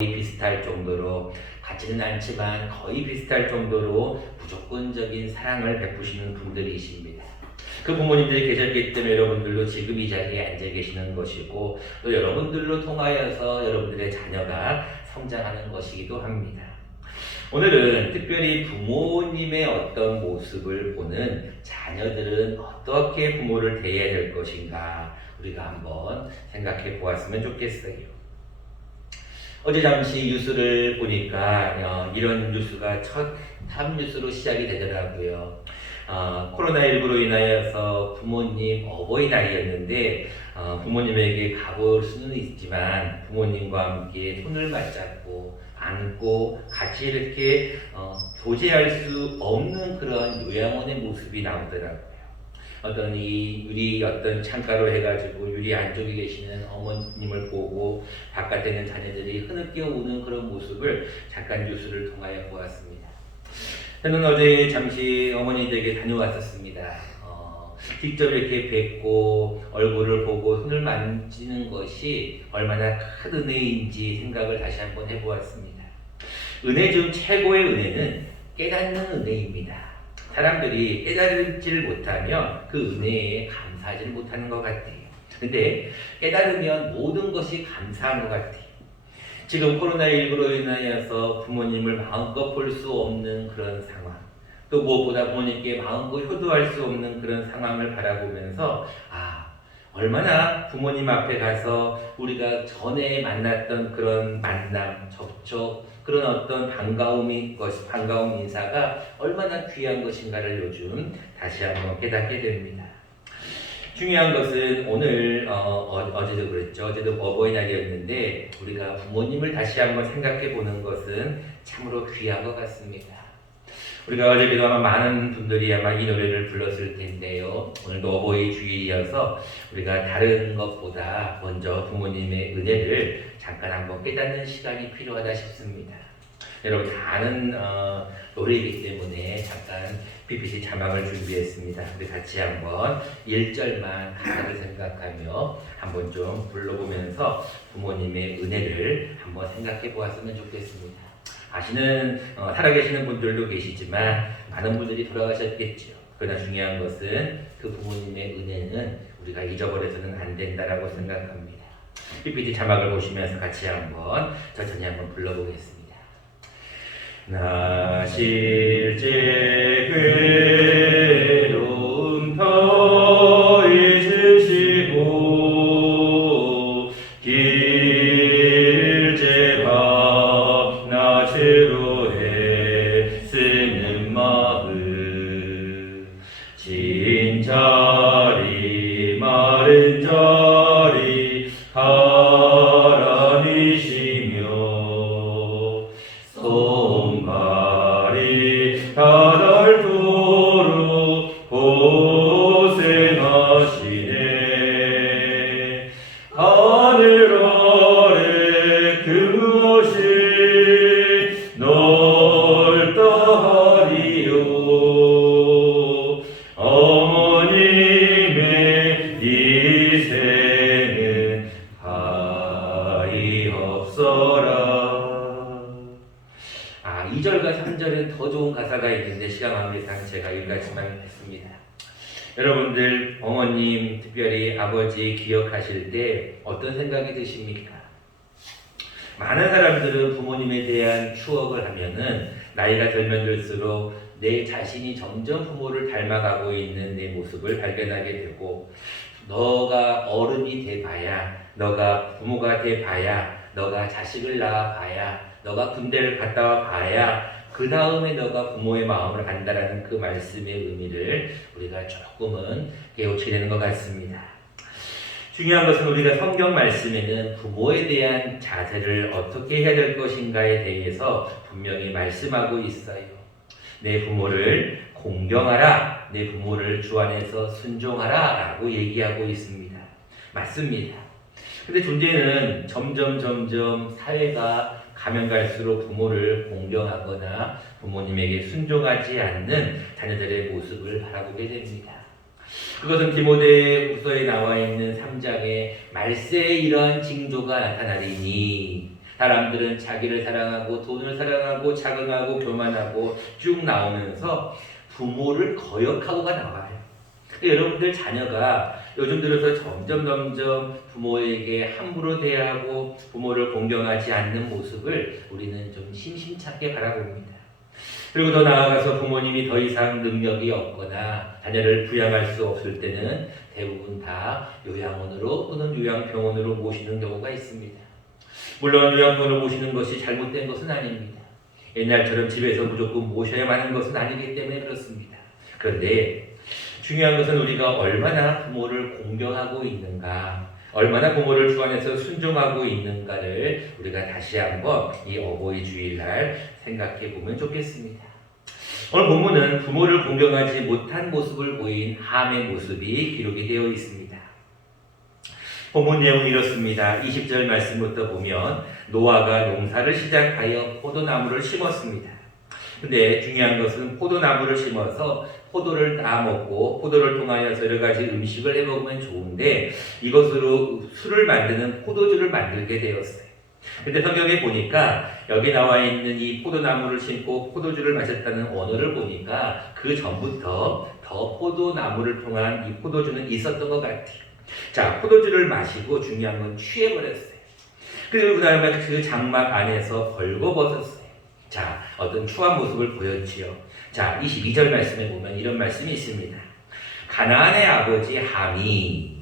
비슷할 정도로, 같지는 않지만 거의 비슷할 정도로 무조건적인 사랑을 베푸시는 분들이십니다. 그 부모님들이 계셨기 때문에 여러분들도 지금 이 자리에 앉아 계시는 것이고, 또 여러분들로 통하여서 여러분들의 자녀가 성장하는 것이기도 합니다. 오늘은 특별히 부모님의 어떤 모습을 보는 자녀들은 어떻게 부모를 대해야 될 것인가 우리가 한번 생각해 보았으면 좋겠어요. 어제 잠시 뉴스를 보니까 이런 뉴스가 첫 탑 뉴스로 시작이 되더라고요. 코로나19로 인하여서 부모님 어버이날이었는데 부모님에게 가볼 수는 있지만 부모님과 함께 손을 맞잡고 안고 같이 이렇게 교제할 수 없는 그런 요양원의 모습이 나오더라고요. 어떤 이 유리 어떤 창가로 해가지고 유리 안쪽에 계시는 어머님을 보고 바깥에 있는 자녀들이 흐느껴 우는 그런 모습을 잠깐 뉴스를 통하여 보았습니다. 저는 어제 잠시 어머니 댁에 다녀왔었습니다. 직접 이렇게 뵙고 얼굴을 보고 손을 만지는 것이 얼마나 큰 은혜인지 생각을 다시 한번 해보았습니다. 은혜 중 최고의 은혜는 깨닫는 은혜입니다. 사람들이 깨달지를 못하면 그 은혜에 감사하지를 못하는 것 같아요. 근데 깨달으면 모든 것이 감사한 것 같아요. 지금 코로나19로 인하여서 부모님을 마음껏 볼 수 없는 그런 상황, 또 무엇보다 부모님께 마음껏 효도할 수 없는 그런 상황을 바라보면서 얼마나 부모님 앞에 가서 우리가 전에 만났던 그런 만남, 접촉, 그런 어떤 반가움 인사가 얼마나 귀한 것인가를 요즘 다시 한번 깨닫게 됩니다. 중요한 것은 오늘 어제도 그랬죠. 어제도 어버이날이었는데 우리가 부모님을 다시 한번 생각해 보는 것은 참으로 귀한 것 같습니다. 우리가 어제도 아마 많은 분들이 아마 이 노래를 불렀을 텐데요. 오늘도 어버이 주일이어서 우리가 다른 것보다 먼저 부모님의 은혜를 잠깐 한번 깨닫는 시간이 필요하다 싶습니다. 여러분 다 아는 노래이기 때문에 잠깐 PPT 자막을 준비했습니다. 우리 같이 한번 1절만 가사를 생각하며 한번 좀 불러보면서 부모님의 은혜를 한번 생각해 보았으면 좋겠습니다. 아시는 살아계시는 분들도 계시지만 많은 분들이 돌아가셨겠죠. 그러나 중요한 것은 그 부모님의 은혜는 우리가 잊어버려서는 안 된다라고 생각합니다. PPT 자막을 보시면서 같이 한번 천천히 한번 불러보겠습니다. 나 실제 괴로움 더 잊으시고 길제 밤낮으로 애쓰는 마음 진 자리 마른 자리 가라니시며 손발이 닿을도록 고생하시네. 하늘 아래 그것이 넓다 하리요. 어머님의 이세는 가리없어라. 2절과 3절은 더 좋은 가사가 있는데 시간 관계상 제가 여기까지만 했습니다. 여러분들 어머님 특별히 아버지 기억하실 때 어떤 생각이 드십니까? 많은 사람들은 부모님에 대한 추억을 하면은 나이가 들면 들수록 내 자신이 점점 부모를 닮아가고 있는 내 모습을 발견하게 되고, 너가 어른이 돼봐야, 너가 부모가 돼봐야, 너가 자식을 낳아봐야, 너가 군대를 갔다 와봐야 그 다음에 너가 부모의 마음을 안다라는 그 말씀의 의미를 우리가 조금은 깨우치게 되는 것 같습니다. 중요한 것은 우리가 성경 말씀에는 부모에 대한 자세를 어떻게 해야 될 것인가에 대해서 분명히 말씀하고 있어요. 내 부모를 공경하라, 내 부모를 주 안에서 순종하라 라고 얘기하고 있습니다. 맞습니다. 근데 존재는 점점 사회가 가면 갈수록 부모를 공경하거나 부모님에게 순종하지 않는 자녀들의 모습을 바라보게 됩니다. 그것은 디모데후서에 나와 있는 3장에 말세에 이러한 징조가 나타나리니 사람들은 자기를 사랑하고 돈을 사랑하고 자긍하고 교만하고 쭉 나오면서 부모를 거역하고가 나와요. 여러분들 자녀가 요즘 들어서 점점 부모에게 함부로 대하고 부모를 공경하지 않는 모습을 우리는 좀 심심찮게 바라봅니다. 그리고 더 나아가서 부모님이 더 이상 능력이 없거나 자녀를 부양할 수 없을 때는 대부분 다 요양원으로 또는 요양병원으로 모시는 경우가 있습니다. 물론 요양병원으로 모시는 것이 잘못된 것은 아닙니다. 옛날처럼 집에서 무조건 모셔야만 하는 것은 아니기 때문에 그렇습니다. 그런데 중요한 것은 우리가 얼마나 부모를 공경하고 있는가, 얼마나 부모를 주안에서 순종하고 있는가를 우리가 다시 한번 이 어버이 주일날 생각해 보면 좋겠습니다. 오늘 본문은 부모를 공경하지 못한 모습을 보인 함의 모습이 기록이 되어 있습니다. 본문 내용이 이렇습니다. 20절 말씀부터 보면 노아가 농사를 시작하여 포도나무를 심었습니다. 근데 중요한 것은 포도나무를 심어서 포도를 다 먹고 포도를 통하여서 여러 가지 음식을 해 먹으면 좋은데 이것으로 술을 만드는 포도주를 만들게 되었어요. 근데 성경에 보니까 여기 나와 있는 이 포도나무를 심고 포도주를 마셨다는 언어를 보니까 그 전부터 더 포도나무를 통한 이 포도주는 있었던 것 같아요. 자, 포도주를 마시고 중요한 건 취해버렸어요. 그리고 그 다음에 그 장막 안에서 벌거벗었어요. 자, 어떤 추한 모습을 보였지요. 자, 22절 말씀에 보면 이런 말씀이 있습니다. 가나안의 아버지 함이,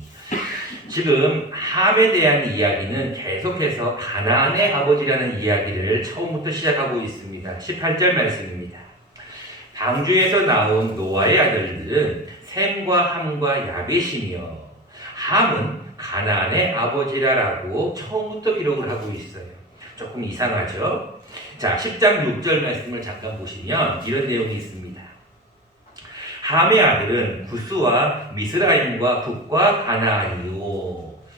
지금 함에 대한 이야기는 계속해서 가나안의 아버지라는 이야기를 처음부터 시작하고 있습니다. 18절 말씀입니다. 방주에서 나온 노아의 아들들은 셈과 함과 야벳이며 함은 가나안의 아버지라라고 처음부터 기록을 하고 있어요. 조금 이상하죠? 자, 10장 6절 말씀을 잠깐 보시면 이런 내용이 있습니다. 함의 아들은 구스와 미스라임과 북과 가나안이요.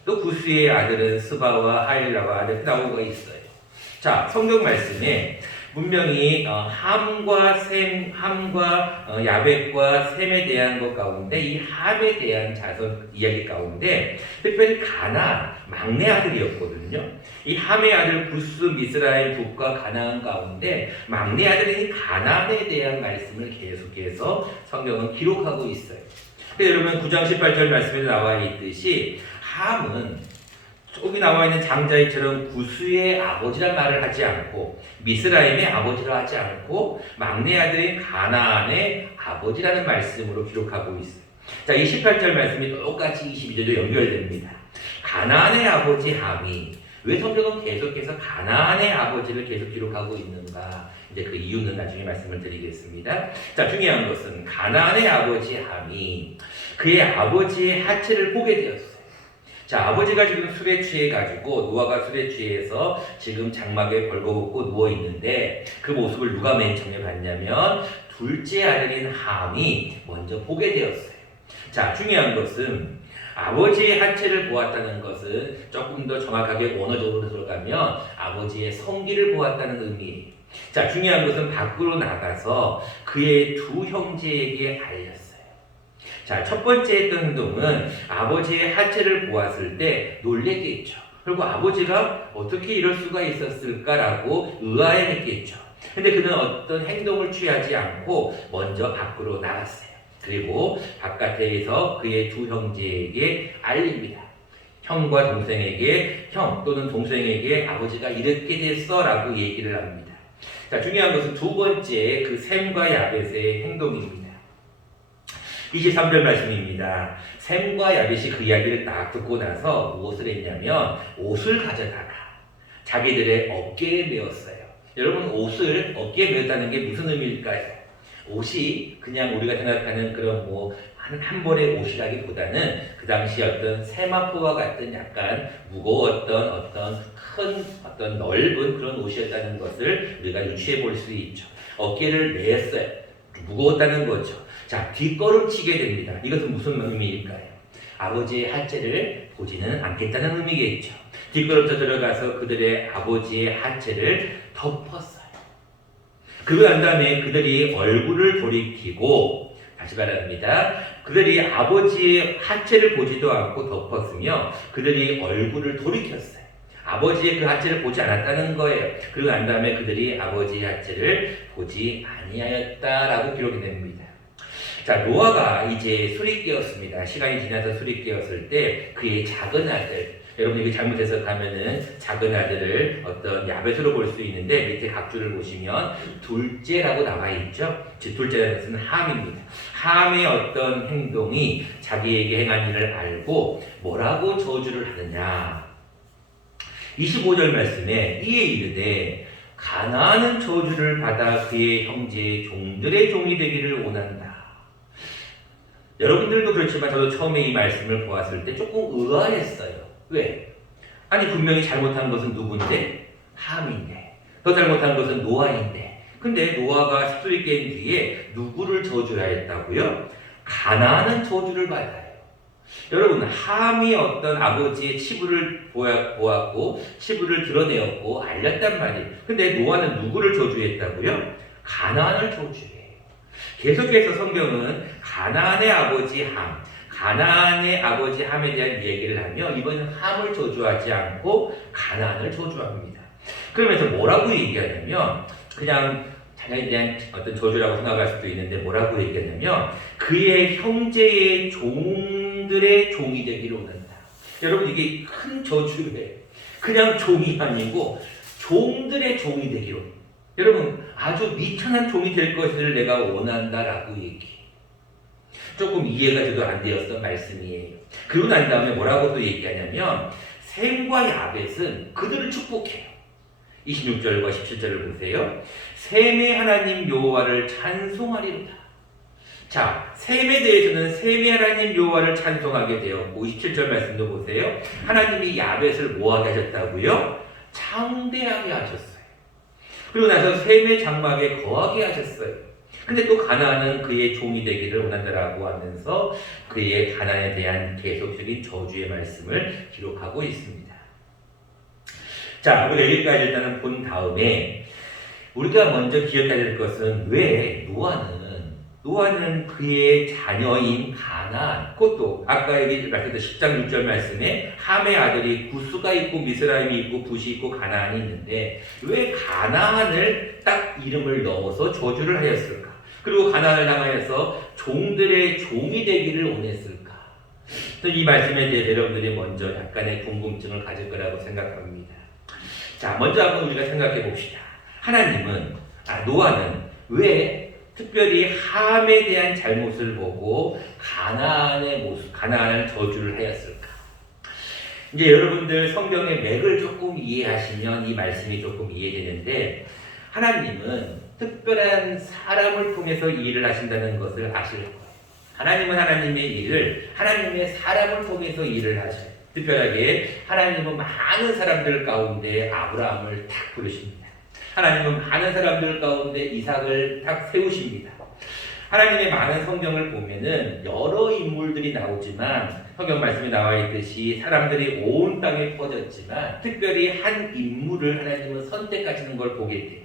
또 구스의 아들은 스바와 하일라와 이렇게 나오고 있어요. 자, 성경 말씀에 분명히 함과 야벳과 셈에 대한 것 가운데 이 함에 대한 자손 이야기 가운데 특별히 가나안 막내 아들이었거든요. 이 함의 아들 구스, 미스라엘, 북과 가나안 가운데 막내 아들인 가나안에 대한 말씀을 계속해서 성경은 기록하고 있어요. 여러분 9장 18절 말씀에 나와 있듯이 함은 여기 나와 있는 장자이처럼 구스의 아버지란 말을 하지 않고 미스라임의 아버지라 하지 않고 막내 아들인 가나안의 아버지라는 말씀으로 기록하고 있어요. 자, 이 18절 말씀이 똑같이 22절도 연결됩니다. 가나안의 아버지 함이, 왜 성경은 계속해서 가나안의 아버지를 계속 기록하고 있는가? 이제 그 이유는 나중에 말씀을 드리겠습니다. 자, 중요한 것은 가나안의 아버지 함이 그의 아버지의 하체를 보게 되었어요. 자, 아버지가 지금 술에 취해가지고 노아가 술에 취해서 지금 장막에 벌거벗고 누워있는데 그 모습을 누가 맨 처음에 봤냐면 둘째 아들인 함이 먼저 보게 되었어요. 자, 중요한 것은 아버지의 하체를 보았다는 것은 조금 더 정확하게 원어적으로 들어가면 아버지의 성기를 보았다는 의미예요. 자, 중요한 것은 밖으로 나가서 그의 두 형제에게 알렸어요. 자, 첫 번째 했던 행동은 아버지의 하체를 보았을 때 놀랬겠죠. 그리고 아버지가 어떻게 이럴 수가 있었을까라고 의아해했겠죠. 근데 그는 어떤 행동을 취하지 않고 먼저 밖으로 나갔어요. 그리고 바깥에서 그의 두 형제에게 알립니다. 형과 동생에게, 형 또는 동생에게 아버지가 이렇게 됐어 라고 얘기를 합니다. 자, 중요한 것은 두 번째 그 셈과 야벳의 행동입니다. 23절 말씀입니다. 셈과 야벳이 그 이야기를 딱 듣고 나서 무엇을 했냐면 옷을 가져다가 자기들의 어깨에 메었어요. 여러분, 옷을 어깨에 메었다는 게 무슨 의미일까요? 옷이 그냥 우리가 생각하는 그런 한 벌의 옷이라기보다는 그 당시 어떤 세마포와 같은 약간 무거웠던 어떤 넓은 그런 옷이었다는 것을 우리가 유추해 볼 수 있죠. 어깨를 메었어요. 무거웠다는 거죠. 자, 뒷걸음치게 됩니다. 이것은 무슨 의미일까요? 아버지의 하체를 보지는 않겠다는 의미겠죠. 뒷걸음쳐 들어가서 그들의 아버지의 하체를 덮었어요. 그러고 난 다음에 그들이 얼굴을 돌이키고, 다시 말합니다. 그들이 아버지의 하체를 보지도 않고 덮었으며 그들이 얼굴을 돌이켰어요. 아버지의 그 하체를 보지 않았다는 거예요. 그리고 난 다음에 그들이 아버지의 하체를 보지 아니하였다라고 기록이 됩니다. 자, 노아가 이제 술이 깨었습니다. 시간이 지나서 술이 깨었을 때 그의 작은 아들, 여러분 이게 잘못 해석하면은 작은 아들을 어떤 야벳으로 볼 수 있는데 밑에 각주를 보시면 둘째라고 나와 있죠. 즉 둘째라는 것은 함입니다. 함의 어떤 행동이 자기에게 행한 일을 알고 뭐라고 저주를 하느냐. 25절 말씀에 이에 이르되 가나안은 저주를 받아 그의 형제의 종들의 종이 되기를 원한다. 여러분들도 그렇지만 저도 처음에 이 말씀을 보았을 때 조금 의아했어요. 왜? 아니 분명히 잘못한 것은 누군데? 함인데. 더 잘못한 것은 노아인데. 근데 노아가 술이 깬 뒤에 누구를 저주하였다고요? 가나안은 저주를 받아요. 여러분 함이 어떤 아버지의 치부를 보았고 치부를 드러내었고 알렸단 말이에요. 근데 노아는 누구를 저주했다고요? 가나안을 저주해요. 계속해서 성경은 가나안의 아버지 함, 가나안의 아버지 함에 대한 얘기를 하며 이번엔 함을 저주하지 않고 가나안을 저주합니다. 그러면서 뭐라고 얘기하냐면 그냥 자녀에 대한 어떤 저주라고 생각할 수도 있는데 뭐라고 얘기하냐면 그의 형제의 종들의 종이 되기를 원한다. 여러분 이게 큰 저주예요. 그냥 종이 아니고 종들의 종이 되기를 원한다. 여러분 아주 미천한 종이 될 것을 내가 원한다라고 얘기해요. 조금 이해가 저도 안 되었던 말씀이에요. 그러고 난 다음에 뭐라고 또 얘기하냐면 셈과 야벳은 그들을 축복해요. 26절과 17절을 보세요. 셈의 하나님 여호와를 찬송하리로다. 자, 셈에 대해서는 셈의 하나님 여호와를 찬송하게 되었고 27절 말씀도 보세요. 하나님이 야벳을 뭐하게 하셨다고요? 창대하게 하셨어요. 그리고 나서 셈의 장막에 거하게 하셨어요. 근데 또 가나안은 그의 종이 되기를 원한다라고 하면서 그의 가나안에 대한 계속적인 저주의 말씀을 기록하고 있습니다. 자, 우리 여기까지 일단은 본 다음에 우리가 먼저 기억해야 될 것은 왜 노아는 그의 자녀인 가나안, 그것도 아까 얘기 말씀드린 10장 6절 말씀에 함의 아들이 구스가 있고 미스라임이 있고 붓이 있고 가나안이 있는데 왜 가나안을 딱 이름을 넣어서 저주를 하였을까? 그리고 가나안을 향하여서 종들의 종이 되기를 원했을까? 이 말씀에 대해 여러분들이 먼저 약간의 궁금증을 가질 거라고 생각합니다. 자, 먼저 한번 우리가 생각해 봅시다. 노아는 왜 특별히 함에 대한 잘못을 보고 가나안을 저주를 하였을까? 이제 여러분들 성경의 맥을 조금 이해하시면 이 말씀이 조금 이해되는데 하나님은 특별한 사람을 통해서 일을 하신다는 것을 아실 거예요. 하나님은 하나님의 일을 하나님의 사람을 통해서 일을 하셔요. 특별하게 하나님은 많은 사람들 가운데 아브라함을 탁 부르십니다. 하나님은 많은 사람들 가운데 이삭을 탁 세우십니다. 하나님의 많은 성경을 보면은 여러 인물들이 나오지만 성경 말씀에 나와 있듯이 사람들이 온 땅에 퍼졌지만 특별히 한 인물을 하나님은 선택하시는 걸 보게 돼요.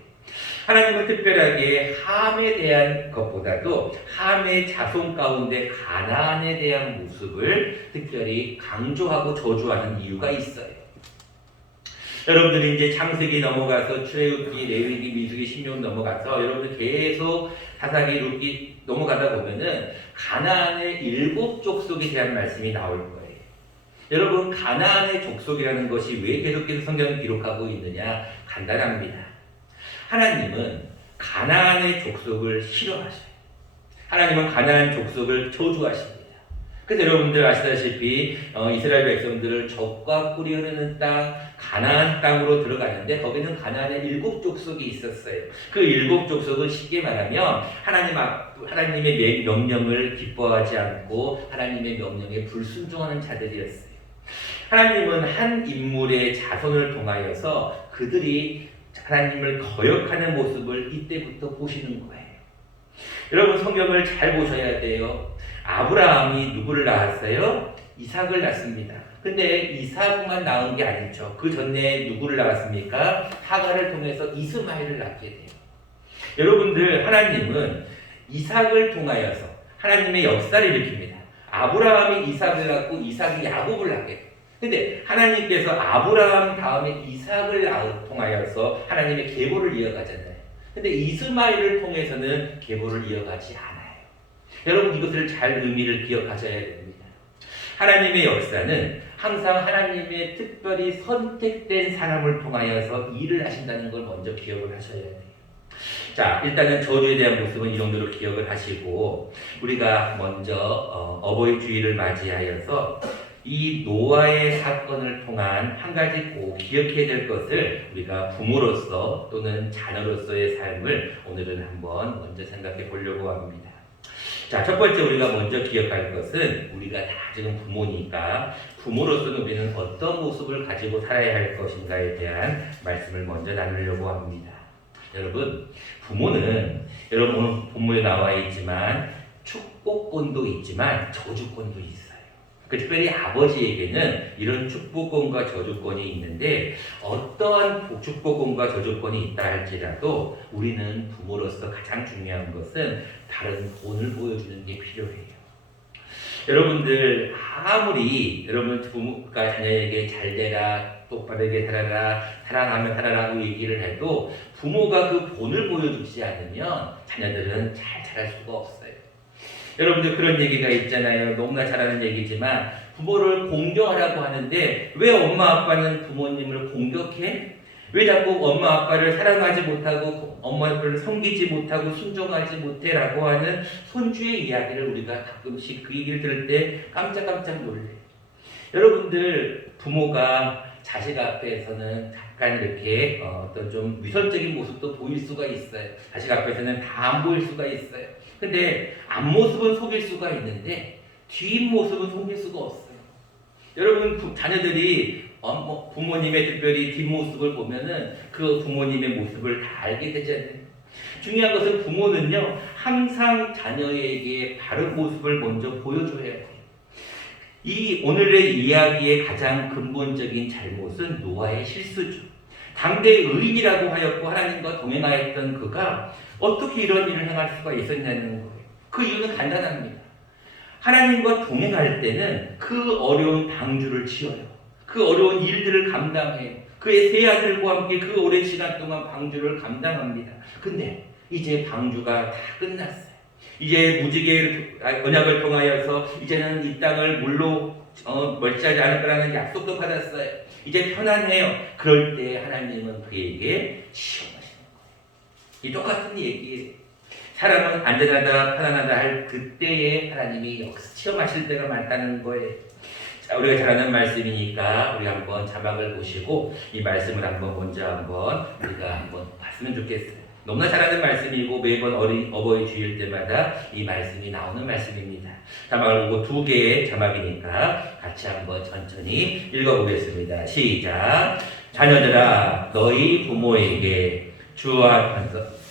하나님은 특별하게 함에 대한 것보다도 함의 자손 가운데 가나안에 대한 모습을 특별히 강조하고 저주하는 이유가 있어요. 여러분들이 이제 창세기 넘어가서 출애굽기, 레위기, 민수기, 신명 넘어가서 여러분들 계속 사사기, 룻기 넘어가다 보면은 가나안의 7 족속에 대한 말씀이 나올 거예요. 여러분 가나안의 족속이라는 것이 왜 계속해서 성경을 기록하고 있느냐? 간단합니다. 하나님은 가나안의 족속을 싫어하셔요. 하나님은 가나안 족속을 저주하십니다. 그래서 여러분들 아시다시피 이스라엘 백성들을 적과 꿀이 흐르는 땅 가나안 땅으로 들어가는데 거기는 가나안의 7 족속이 있었어요. 그 7 족속은 쉽게 말하면 하나님의 명령을 기뻐하지 않고 하나님의 명령에 불순종하는 자들이었어요. 하나님은 한 인물의 자손을 통하여서 그들이 하나님을 거역하는 모습을 이때부터 보시는 거예요. 여러분 성경을 잘 보셔야 돼요. 아브라함이 누구를 낳았어요? 이삭을 낳습니다. 근데 이삭만 낳은 게 아니죠. 그 전에 누구를 낳았습니까? 하갈을 통해서 이스마엘을 낳게 돼요. 여러분들 하나님은 이삭을 통하여서 하나님의 역사를 일으킵니다. 아브라함이 이삭을 낳고 이삭이 야곱을 낳게 돼요. 근데 하나님께서 아브라함 다음에 이삭을 통하여서 하나님의 계보를 이어가잖아요. 근데 이스마엘을 통해서는 계보를 이어가지 않아요. 여러분 이것을 잘 의미를 기억하셔야 됩니다. 하나님의 역사는 항상 하나님의 특별히 선택된 사람을 통하여서 일을 하신다는 걸 먼저 기억을 하셔야 돼요. 자, 일단은 저주에 대한 모습은 이 정도로 기억을 하시고 우리가 먼저 어버이 주일을 맞이하여서 이 노아의 사건을 통한 한 가지 꼭 기억해야 될 것을 우리가 부모로서 또는 자녀로서의 삶을 오늘은 한번 먼저 생각해 보려고 합니다. 자, 첫 번째 우리가 먼저 기억할 것은 우리가 다 지금 부모니까 부모로서는 우리는 어떤 모습을 가지고 살아야 할 것인가에 대한 말씀을 먼저 나누려고 합니다. 여러분, 부모는 여러분 오늘 본문에 나와 있지만 축복권도 있지만 저주권도 있어요. 특별히 아버지에게는 이런 축복권과 저주권이 있는데 어떠한 축복권과 저주권이 있다 할지라도 우리는 부모로서 가장 중요한 것은 다른 본을 보여주는 게 필요해요. 여러분들 아무리 여러분 부모가 자녀에게 잘 되라, 똑바르게 살아라, 사랑하며 살아라고 얘기를 해도 부모가 그 본을 보여주지 않으면 자녀들은 잘 자랄 수가 없어요. 여러분들 그런 얘기가 있잖아요. 너무나 잘 아는 얘기지만 부모를 공경하라고 하는데 왜 엄마 아빠는 부모님을 공격해? 왜 자꾸 엄마 아빠를 사랑하지 못하고 엄마 아빠를 섬기지 못하고 순종하지 못해? 라고 하는 손주의 이야기를 우리가 가끔씩 그 얘기를 들을 때 깜짝깜짝 놀래요. 여러분들 부모가 자식 앞에서는 약간 이렇게 어떤 좀 위선적인 모습도 보일 수가 있어요. 자식 앞에서는 다 안 보일 수가 있어요. 근데 앞모습은 속일 수가 있는데 뒷모습은 속일 수가 없어요. 여러분 자녀들이 부모님의 특별히 뒷모습을 보면은 그 부모님의 모습을 다 알게 되잖아요. 중요한 것은 부모는요 항상 자녀에게 바른 모습을 먼저 보여줘야 돼요. 이 오늘의 이야기의 가장 근본적인 잘못은 노아의 실수죠. 당대 의인이라고 하였고 하나님과 동행하였던 그가 어떻게 이런 일을 행할 수가 있었냐는 거예요. 그 이유는 간단합니다. 하나님과 동행할 때는 그 어려운 방주를 지어요. 그 어려운 일들을 감당해요. 그의 세 아들과 함께 그 오랜 시간 동안 방주를 감당합니다. 근데 이제 방주가 다 끝났어요. 이제 무지개 언약을 통하여서 이제는 이 땅을 물로 멀지하지 않을 거라는 약속도 받았어요. 이제 편안해요. 그럴 때 하나님은 그에게 시험하시는 거예요. 이 똑같은 얘기예요. 사람은 안전하다 편안하다 할 그때에 하나님이 시험하실 때가 많다는 거예요. 자, 우리가 잘 아는 말씀이니까 우리 한번 자막을 보시고 이 말씀을 한번 우리가 한번 봤으면 좋겠어요. 너무나 잘 아는 말씀이고 매번 어버이 주일 때마다 이 말씀이 나오는 말씀입니다. 자막을 보고 두 개의 자막이니까 같이 한번 천천히 읽어보겠습니다. 시작. 자녀들아 너희 부모에게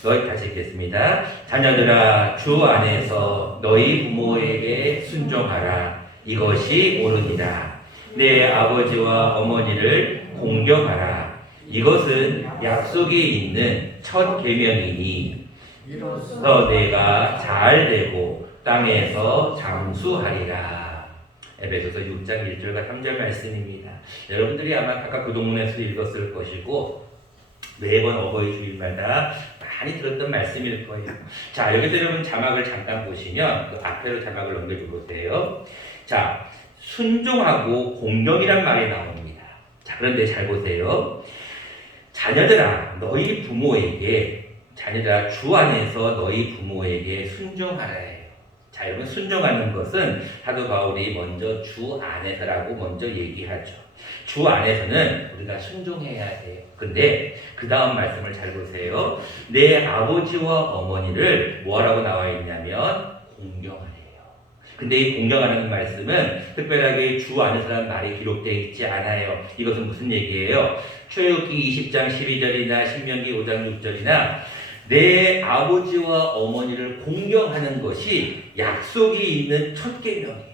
너희 다시 읽겠습니다. 자녀들아 주 안에서 너희 부모에게 순종하라. 이것이 옳으니라. 내 아버지와 어머니를 공경하라. 이것은 약속이 있는 첫 계명이니 이로써 내가 잘 되고 땅에서 장수하리라. 에베소서 6장 1절과 3절 말씀입니다. 여러분들이 아마 각각 그 동문에서 읽었을 것이고 매번 어버이 주일마다 많이 들었던 말씀일 거예요. 자, 여기서 여러분 자막을 잠깐 보시면 그 앞에로 자막을 넘겨줘 보세요. 자, 순종하고 공경이란 말이 나옵니다. 자, 그런데 잘 보세요. 자녀들아 너희 부모에게 자녀들아 주 안에서 너희 부모에게 순종하라 해요. 자, 여러분 순종하는 것은 사도 바울이 먼저 주 안에서라고 먼저 얘기하죠. 주 안에서는 우리가 순종해야 돼요. 근데 그 다음 말씀을 잘 보세요. 내 아버지와 어머니를 뭐라고 나와 있냐면 공경하래요. 근데 이 공경하는 말씀은 특별하게 주 안에서라는 말이 기록되어 있지 않아요. 이것은 무슨 얘기예요? 출애굽기 20장 12절이나 신명기 5장 6절이나 내 아버지와 어머니를 공경하는 것이 약속이 있는 첫 계명이에요.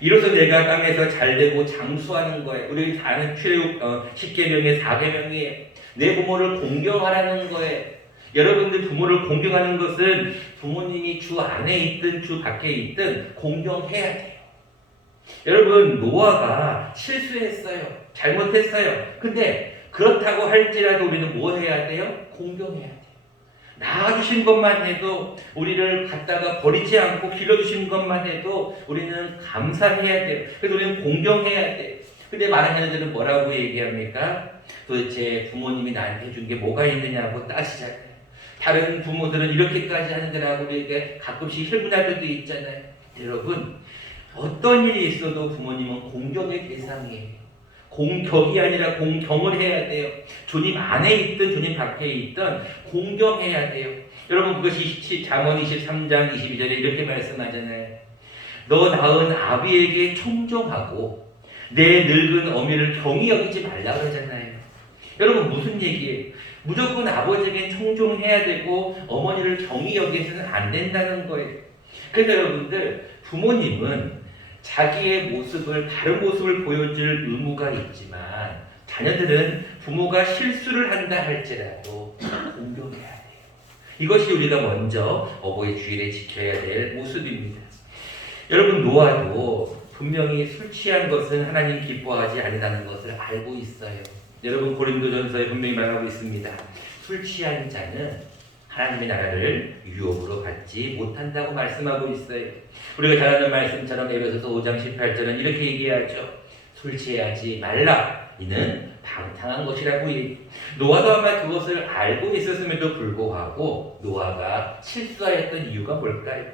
이로써 내가 땅에서 잘되고 장수하는 거예요. 우리 아는 출애굽 10계명의 4계명이에요. 내 부모를 공경하라는 거예요. 여러분들 부모를 공경하는 것은 부모님이 주 안에 있든 주 밖에 있든 공경해야 돼요. 여러분, 노아가 실수했어요. 잘못했어요. 근데 그렇다고 할지라도 우리는 뭐 해야 돼요? 공경해야 돼요. 낳아주신 것만 해도, 우리를 갖다가 버리지 않고 길러주신 것만 해도 우리는 감사해야 돼요. 그래서 우리는 공경해야 돼요. 근데 많은 자녀들은 뭐라고 얘기합니까? 도대체 부모님이 나한테 해준 게 뭐가 있느냐고 따지잖아요. 다른 부모들은 이렇게까지 하는데라고 우리에게 가끔씩 힐문할 때도 있잖아요. 여러분, 어떤 일이 있어도 부모님은 공경의 대상이에요. 공격이 아니라 공경을 해야 돼요. 주님 안에 있든 주님 밖에 있든 공경해야 돼요. 여러분, 그것이 잠언 23장 22절에 이렇게 말씀하잖아요. 너 낳은 아비에게 청종하고 내 늙은 어미를 경히 여기지 말라 그러잖아요. 여러분, 무슨 얘기예요? 무조건 아버지에게 청종해야 되고 어머니를 경히 여기서는 안 된다는 거예요. 그래서 여러분들, 부모님은 자기의 모습을, 다른 모습을 보여줄 의무가 있지만 자녀들은 부모가 실수를 한다 할지라도 공경해야 돼요. 이것이 우리가 먼저 어버이 주일에 지켜야 될 모습입니다. 여러분, 노아도 분명히 술 취한 것은 하나님 기뻐하지 않는다는 것을 알고 있어요. 여러분, 고린도전서에 분명히 말하고 있습니다. 술 취한 자는 하나님의 나라를 유혹으로 받지 못한다고 말씀하고 있어요. 우리가 잘 아는 말씀처럼 에베소서 5장 18절은 이렇게 얘기하죠. 술 취하지 말라. 이는 방탕한 것이라고 얘기해요. 노아도 아마 그것을 알고 있었음에도 불구하고 노아가 실수하였던 이유가 뭘까요?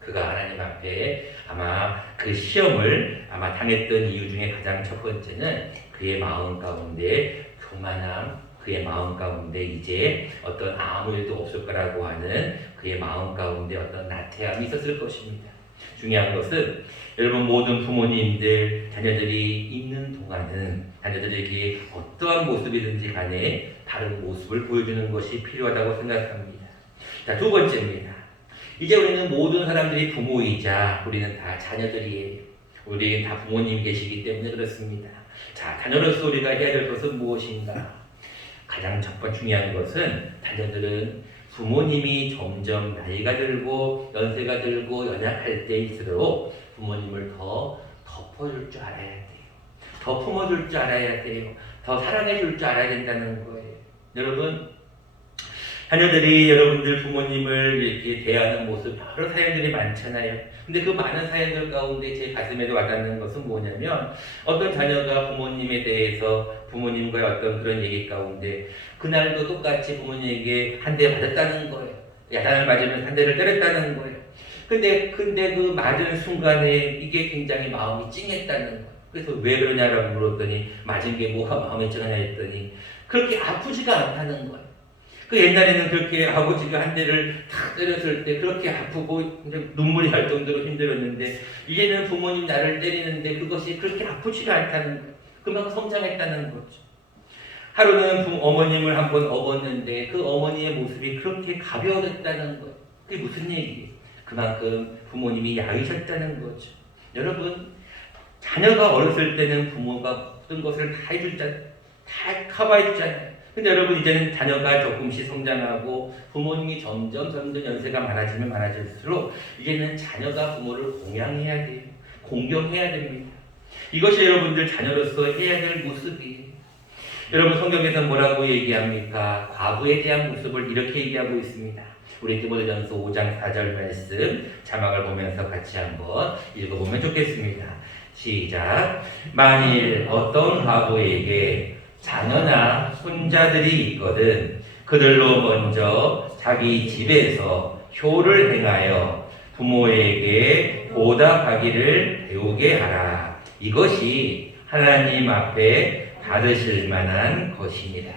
그가 하나님 앞에 아마 그 시험을 당했던 이유 중에 가장 첫 번째는 그의 마음 가운데 교만함, 그의 마음 가운데 이제 어떤 아무 일도 없을 거라고 하는 그의 마음 가운데 어떤 나태함이 있었을 것입니다. 중요한 것은 여러분, 모든 부모님들 자녀들이 있는 동안은 자녀들에게 어떠한 모습이든지 간에 다른 모습을 보여주는 것이 필요하다고 생각합니다. 자, 두 번째입니다. 이제 우리는 모든 사람들이 부모이자 우리는 다 자녀들이에요. 우리는 다 부모님 계시기 때문에 그렇습니다. 자, 자녀로서 우리가 해야 될 것은 무엇인가? 가장 첫 번째 중요한 것은 자녀들은 부모님이 점점 나이가 들고 연세가 들고 연약할 때일수록 부모님을 더 덮어줄 줄 알아야 돼요. 더 품어줄 줄 알아야 돼요. 더 사랑해줄 줄 알아야 된다는 거예요. 여러분, 자녀들이 여러분들 부모님을 이렇게 대하는 모습 여러 사연들이 많잖아요. 근데 그 많은 사연들 가운데 제 가슴에도 와닿는 것은 뭐냐면, 어떤 자녀가 부모님에 대해서 부모님과의 어떤 그런 얘기 가운데 그날도 똑같이 부모님에게 한 대 맞았다는 거예요. 야단을 맞으면 한 대를 때렸다는 거예요. 근데 그 맞은 순간에 이게 굉장히 마음이 찡했다는 거예요. 그래서 왜 그러냐라고 물었더니 맞은 게 뭐가 마음에 찡하냐 했더니 그렇게 아프지가 않다는 거예요. 그 옛날에는 그렇게 아버지가 한 대를 탁 때렸을 때 그렇게 아프고 눈물이 날 정도로 힘들었는데 이제는 부모님 나를 때리는데 그것이 그렇게 아프지가 않다는 거예요. 그만큼 성장했다는 거죠. 하루는 어머님을 한번 업었는데 그 어머니의 모습이 그렇게 가벼워졌다는 거예요. 그게 무슨 얘기예요? 그만큼 부모님이 야위셨다는 거죠. 여러분, 자녀가 어렸을 때는 부모가 모든 것을 다 해주잖아요. 다 커버해주잖아요. 근데 여러분, 이제는 자녀가 조금씩 성장하고 부모님이 점점 연세가 많아지면 많아질수록 이제는 자녀가 부모를 공양해야 돼요. 공경해야 됩니다. 이것이 여러분들 자녀로서 해야 될 모습이에요. 여러분, 성경에서 뭐라고 얘기합니까? 과부에 대한 모습을 이렇게 얘기하고 있습니다. 우리 디모데전서 5장 4절 말씀 자막을 보면서 같이 한번 읽어보면 좋겠습니다. 시작. 만일 어떤 과부에게 자녀나 손자들이 있거든 그들로 먼저 자기 집에서 효를 행하여 부모에게 보답하기를 배우게 하라. 이것이 하나님 앞에 받으실 만한 것입니다.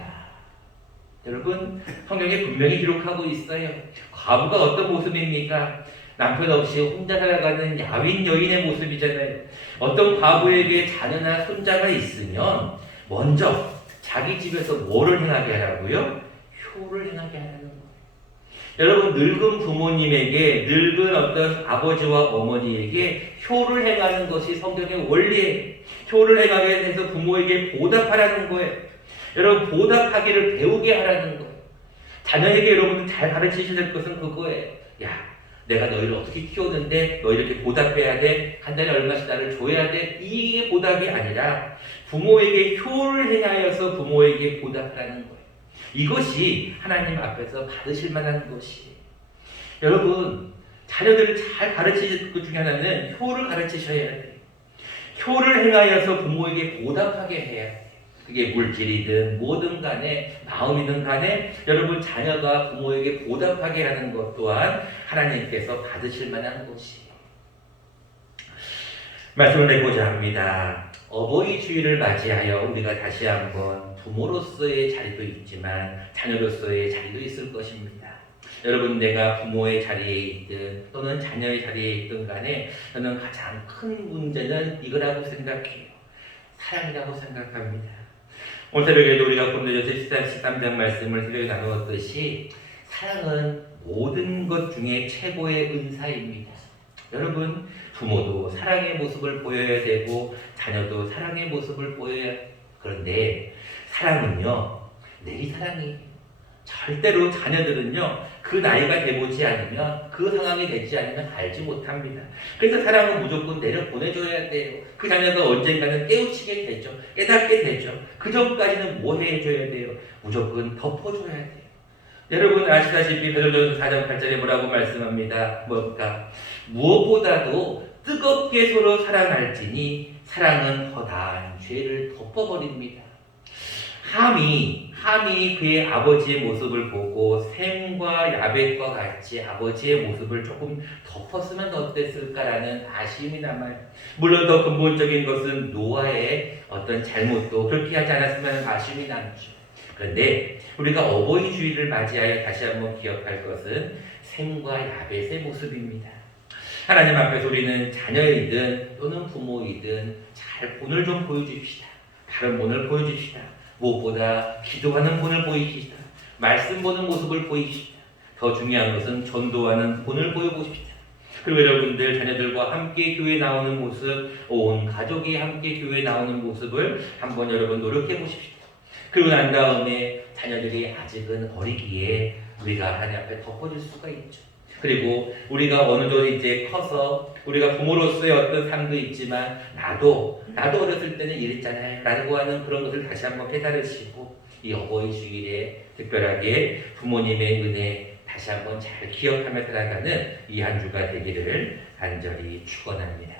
여러분, 성경에 분명히 기록하고 있어요. 과부가 어떤 모습입니까? 남편 없이 혼자 살아가는 야윈 여인의 모습이잖아요. 어떤 과부에게 자녀나 손자가 있으면 먼저 자기 집에서 뭐를 행하게 하라고요? 효를 행하게 하라는 거예요. 여러분, 늙은 부모님에게, 늙은 어떤 아버지와 어머니에게 효를 행하는 것이 성경의 원리예요. 효를 행하게 해서 부모에게 보답하라는 거예요. 여러분, 보답하기를 배우게 하라는 거예요. 자녀에게 여러분들 잘 가르치셔야 될 것은 그거예요. 야, 내가 너희를 어떻게 키웠는데 너 이렇게 보답해야 돼? 한 달에 얼마씩 나를 줘야 돼? 이게 보답이 아니라 부모에게 효를 행하여서 부모에게 보답하는 거예요. 이것이 하나님 앞에서 받으실 만한 것이에요. 여러분, 자녀들을 잘 가르치는 것 중에 하나는 효를 가르치셔야 돼요. 효를 행하여서 부모에게 보답하게 해야 돼요. 그게 물질이든 뭐든 간에 마음이든 간에 여러분 자녀가 부모에게 보답하게 하는 것 또한 하나님께서 받으실 만한 것이에요. 말씀을 내고자 합니다. 어버이 주일을 맞이하여 우리가 다시 한번 부모로서의 자리도 있지만 자녀로서의 자리도 있을 것입니다. 여러분, 내가 부모의 자리에 있든 또는 자녀의 자리에 있든 간에 저는 가장 큰 문제는 이거라고 생각해요. 사랑이라고 생각합니다. 오늘 새벽에도 우리가 고린도전서 13장 말씀을 새벽에 나누었듯이 사랑은 모든 것 중에 최고의 은사입니다. 여러분, 부모도 사랑의 모습을 보여야 되고 자녀도 사랑의 모습을 보여야 해요. 그런데 사랑은요, 내 사랑이 절대로 자녀들은요 그 나이가 돼보지 않으면 그 상황이 되지 않으면 알지 못합니다. 그래서 사랑은 무조건 내려 보내줘야 돼요. 그 자녀가 언젠가는 깨우치게 되죠. 깨닫게 되죠. 그 전까지는 뭐 해줘야 돼요? 무조건 덮어줘야 돼요. 여러분 아시다시피 베드로전서 4장 8절에 뭐라고 말씀합니다. 뭘까? 무엇보다도 뜨겁게 서로 사랑할지니 사랑은 허다한 죄를 덮어버립니다. 함이 그의 아버지의 모습을 보고 셈과 야벳과 같이 아버지의 모습을 조금 덮었으면 어땠을까라는 아쉬움이 남아요. 물론 더 근본적인 것은 노아의 어떤 잘못도 그렇게 하지 않았으면 아쉬움이 남죠. 그런데 우리가 어버이 주일을 맞이하여 다시 한번 기억할 것은 셈과 야벳의 모습입니다. 하나님 앞에서 우리는 자녀이든 또는 부모이든 잘 본을 좀 보여줍시다. 바른 본을 보여줍시다. 무엇보다 기도하는 본을 보이시다. 말씀 보는 모습을 보이시다. 더 중요한 것은 전도하는 본을 보여보십시다. 그리고 여러분들 자녀들과 함께 교회 나오는 모습, 온 가족이 함께 교회 나오는 모습을 한번 여러분 노력해 보십시다. 그리고 난 다음에 자녀들이 아직은 어리기에 우리가 하나님 앞에 덮어줄 수가 있죠. 그리고 우리가 어느 정도 이제 커서 우리가 부모로서의 어떤 삶도 있지만 나도 어렸을 때는 이랬잖아요 라고 하는 그런 것을 다시 한번 깨달으시고 이 어버이 주일에 특별하게 부모님의 은혜 다시 한번 잘 기억하며 살아가는 이 한 주가 되기를 간절히 축원합니다.